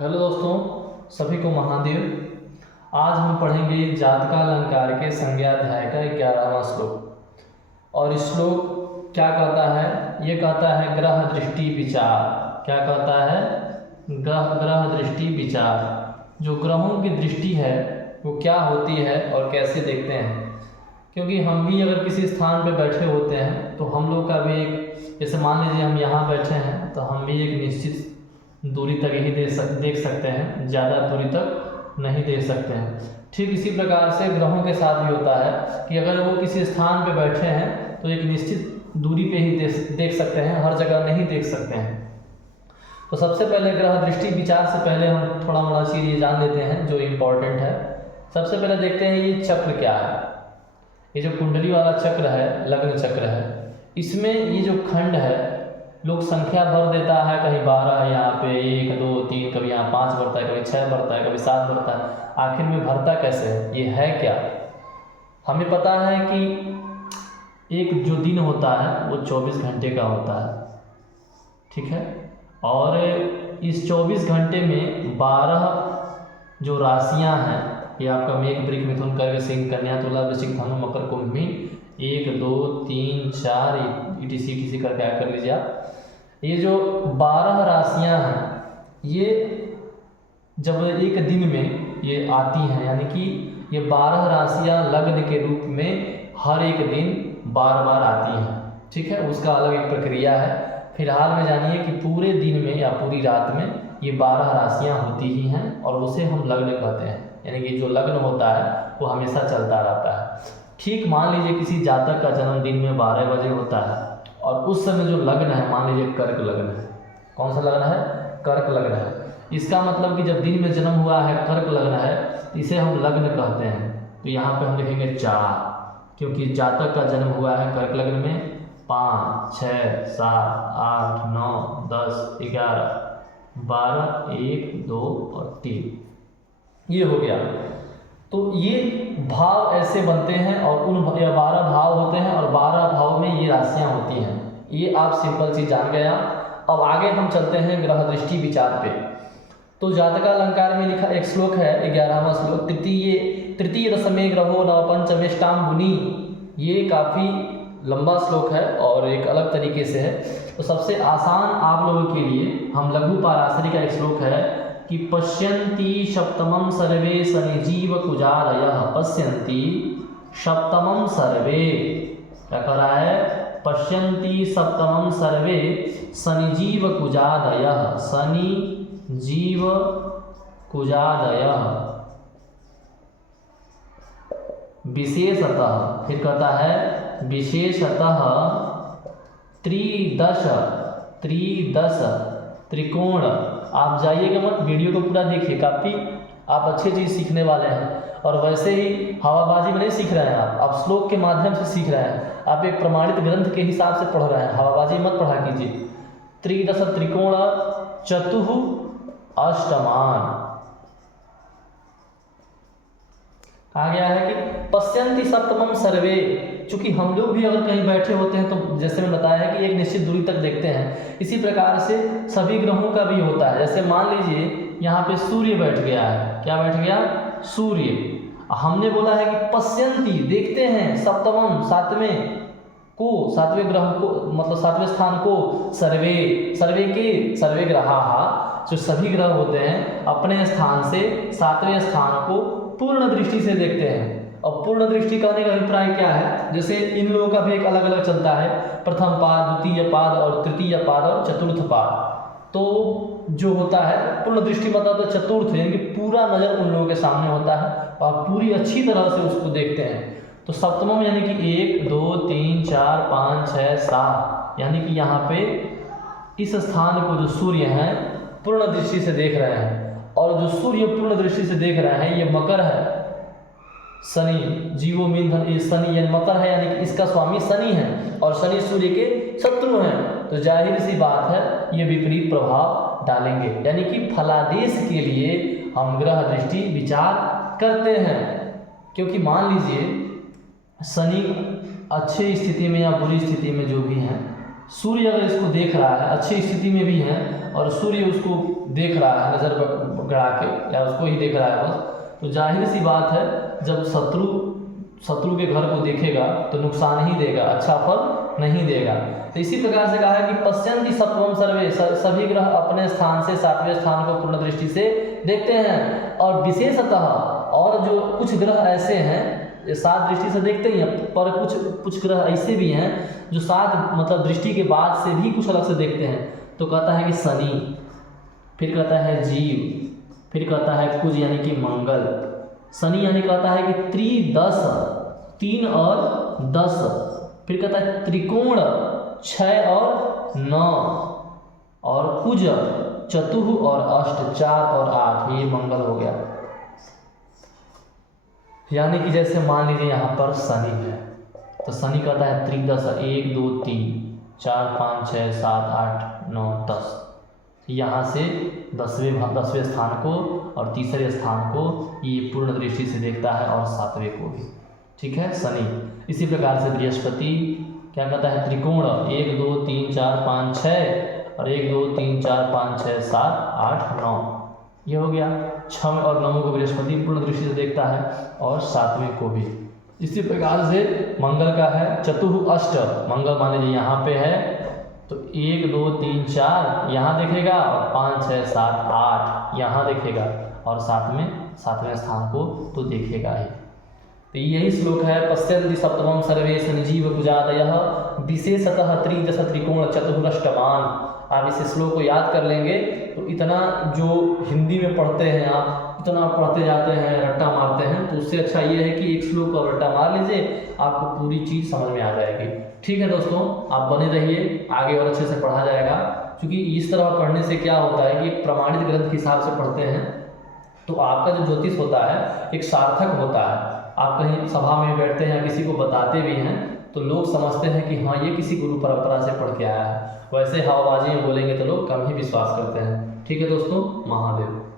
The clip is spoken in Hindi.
हेलो दोस्तों, सभी को महादेव। आज हम पढ़ेंगे जातकालंकार के संज्ञाध्याय का 11वां श्लोक। और इस श्लोक क्या कहता है? ये कहता है ग्रह दृष्टि विचार। क्या कहता है? ग्रह दृष्टि विचार। जो ग्रहों की दृष्टि है वो क्या होती है और कैसे देखते हैं। क्योंकि हम भी अगर किसी स्थान पर बैठे होते हैं तो हम लोग का भी एक, जैसे मान लीजिए हम यहाँ बैठे हैं तो हम भी एक निश्चित दूरी तक ही देख सकते हैं, ज़्यादा दूरी तक नहीं देख सकते हैं। ठीक इसी प्रकार से ग्रहों के साथ भी होता है कि अगर वो किसी स्थान पर बैठे हैं तो एक निश्चित दूरी पे ही देख सकते हैं, हर जगह नहीं देख सकते हैं। तो सबसे पहले ग्रह दृष्टि विचार से पहले हम थोड़ा मोड़ा चीज़ ये जान लेते हैं जो इम्पोर्टेंट है। सबसे पहले देखते हैं ये चक्र क्या है। ये जो कुंडली वाला चक्र है, लग्न चक्र है, इसमें ये जो खंड है लोग संख्या भर देता है, कहीं 12 है, यहाँ पे 1 2 3, कभी यहाँ 5 बढ़ता है, कभी 6 बढ़ता है, कभी 7 बढ़ता है। आखिर में भरता कैसे है? ये है क्या? हमें पता है कि एक जो दिन होता है वो 24 घंटे का होता है, ठीक है। और इस 24 घंटे में 12 जो राशियाँ हैं, ये आपका मेघ वृष मिथुन कर्क सिंह कन्या तुला वृश्चिक धनु मकर कुंभ में 1 2 3 4 किसी करके क्या कर लीजिए आप। ये जो 12 राशियां हैं ये जब एक दिन में ये आती हैं, यानी कि ये 12 राशियां लग्न के रूप में हर एक दिन बार बार आती हैं, ठीक है। उसका अलग एक प्रक्रिया है। फिलहाल में जानिए कि पूरे दिन में या पूरी रात में ये 12 राशियां होती ही हैं और उसे हम लग्न कहते हैं। यानी कि जो लग्न होता है वो हमेशा चलता रहता है। ठीक मान लीजिए किसी जातक का जन्म दिन में 12 बजे होता है और उस समय जो लग्न है, मान लीजिए कर्क लग्न है। कौन सा लग्न है? कर्क लग्न है। इसका मतलब कि जब दिन में जन्म हुआ है, कर्क लग्न है, इसे हम लग्न कहते हैं। तो यहाँ पे हम लिखेंगे 4, क्योंकि जातक का जन्म हुआ है कर्क लग्न में 5 6 7 8 9 10 11 12 1 2 और 3, ये हो गया। तो ये भाव ऐसे बनते हैं और उन 12 भाव होते हैं और 12 भाव में ये राशियां होती हैं। ये आप सिंपल सी जान गया। अब आगे हम चलते हैं ग्रह दृष्टि विचार पे। तो जातकालंकार में लिखा एक श्लोक है, 11वां श्लोक, तृतीय दशमे ग्रहो नव पंचमेष्टाम मुनि। ये काफ़ी लंबा श्लोक है और एक अलग तरीके से है। तो सबसे आसान आप लोगों के लिए हम लघु पाराशरी का एक श्लोक है कि पश्यन्ति सप्तमं सर्वे शनिजीव कुजादयः। पश्यन्ति सप्तमं सर्वे, क्या कह रहा है? पश्यन्ति सप्तमं सर्वे शनिजीव कुजादयः। शनि जीव कुजादयः विशेषतः, फिर कहता है विशेषतः त्रिदश त्रिकोण। आप जाइएगा मत, वीडियो को पूरा देखिए, काफ़ी आप अच्छी चीज़ सीखने वाले हैं। और वैसे ही हवाबाजी में नहीं सीख रहे हैं आप श्लोक के माध्यम से सीख रहे हैं। आप एक प्रमाणित ग्रंथ के हिसाब से पढ़ रहे हैं, हवाबाजी मत पढ़ा कीजिए। त्रिदश त्रिकोण चतुः अष्टमान। कहा गया है कि पश्यन्ति सप्तमं सर्वे। चूंकि हम लोग भी अगर कहीं बैठे होते हैं तो जैसे मैं बताया है कि एक निश्चित दूरी तक देखते हैं, इसी प्रकार से सभी ग्रहों का भी होता है। जैसे मान लीजिए यहाँ पे सूर्य बैठ गया है। क्या बैठ गया? सूर्य। हमने बोला है कि पश्यन्ति, देखते हैं, सप्तमम, सातवें ग्रह को, मतलब 7वें स्थान को, सर्वे ग्रहाः, जो सभी ग्रह होते हैं अपने स्थान से 7वें स्थान को पूर्ण दृष्टि से देखते हैं। और पूर्ण दृष्टि कहने का अभिप्राय क्या है? जैसे इन लोगों का भी एक अलग अलग चलता है, प्रथम पाद, द्वितीय पाद और तृतीय पाद और चतुर्थ पाद। तो जो होता है पूर्ण दृष्टि मतलब तो चतुर्थ, यानी कि पूरा नज़र उन लोगों के सामने होता है और पूरी अच्छी तरह से उसको देखते हैं। तो सप्तमम यानी कि 1 2 3 4 5 6 7, यानी कि यहाँ पे इस स्थान को जो सूर्य हैं पूर्ण दृष्टि से देख रहे हैं। और जो सूर्य पूर्ण दृष्टि से देख रहे हैं ये मकर है। शनि जीवो मीन धन, शनि यानी मकर है, यानी कि इसका स्वामी शनि है और शनि सूर्य के शत्रु हैं। तो जाहिर सी बात है ये विपरीत प्रभाव डालेंगे। यानी कि फलादेश के लिए हम ग्रह दृष्टि विचार करते हैं। क्योंकि मान लीजिए शनि अच्छी स्थिति में या बुरी स्थिति में जो भी हैं, सूर्य अगर इसको देख रहा है, अच्छी स्थिति में भी है और सूर्य उसको देख रहा है नज़र गड़ा के, या उसको ही देख रहा है बस, तो जाहिर सी बात है जब शत्रु के घर को देखेगा तो नुकसान ही देगा, अच्छा फल नहीं देगा। तो इसी प्रकार से कहा है कि पश्यन्ति सत्वम सर्वे, सभी ग्रह अपने स्थान से सातवें स्थान को पूर्ण दृष्टि से देखते हैं। और विशेषतः और जो कुछ ग्रह ऐसे हैं सात दृष्टि से देखते ही हैं, पर कुछ ग्रह ऐसे भी हैं जो सात मतलब दृष्टि के बाद से भी कुछ अलग से देखते हैं। तो कहता है कि शनि, फिर कहता है जीव, फिर कहता है कुज यानी कि मंगल। शनि यानी कहता है कि त्रिदश, 3 और 10, फिर कहता है त्रिकोण 6 और 9, और कुज चतुः और अष्ट 4 और 8, ये मंगल हो गया। यानी कि जैसे मान लीजिए यहाँ पर शनि है, तो शनि कहता है त्रिदश, 1 2 3 4 5 6 7 8 9 10, यहाँ से 10वें स्थान को और तीसरे स्थान को ये पूर्ण दृष्टि से देखता है, और 7वें को भी। ठीक है, शनि। इसी प्रकार से बृहस्पति क्या कहता है, त्रिकोण 1 2 3 4 5 6, और 1 2 3 4 5 6 7 8 9, ये हो गया। 6 और 9 को बृहस्पति पूर्ण दृष्टि से देखता है, और 7वें को भी। इसी प्रकार से मंगल का है चतुः अष्ट, मंगल मान लीजिए यहाँ पे है, तो 1 2 3 4 यहाँ देखेगा, और 5 6 7 8 यहाँ देखेगा, और 7वें स्थान को तो देखेगा ही। तो यही श्लोक है, पश्यन्ति सप्तमं सर्वे संजीव कुजादयः विशेषतः त्रिदश त्रिकोण चतुरष्टमान। आप इस श्लोक को याद कर लेंगे तो इतना जो हिंदी में पढ़ते हैं आप, इतना पढ़ते जाते हैं, रट्टा मारते हैं, तो उससे अच्छा ये है कि एक श्लोक का रट्टा मार लीजिए, आपको पूरी चीज़ समझ में आ जाएगी। ठीक है दोस्तों, आप बने रहिए, आगे और अच्छे से पढ़ा जाएगा। क्योंकि इस तरह पढ़ने से क्या होता है कि प्रमाणित ग्रंथ के हिसाब से पढ़ते हैं तो आपका जो ज्योतिष होता है एक सार्थक होता है। आप कहीं सभा में बैठते हैं, किसी को बताते भी हैं, तो लोग समझते हैं कि हाँ ये किसी गुरु परंपरा से पढ़ के आया है। वैसे हवाबाजी में बोलेंगे तो लोग कम ही विश्वास करते हैं। ठीक है दोस्तों, महादेव।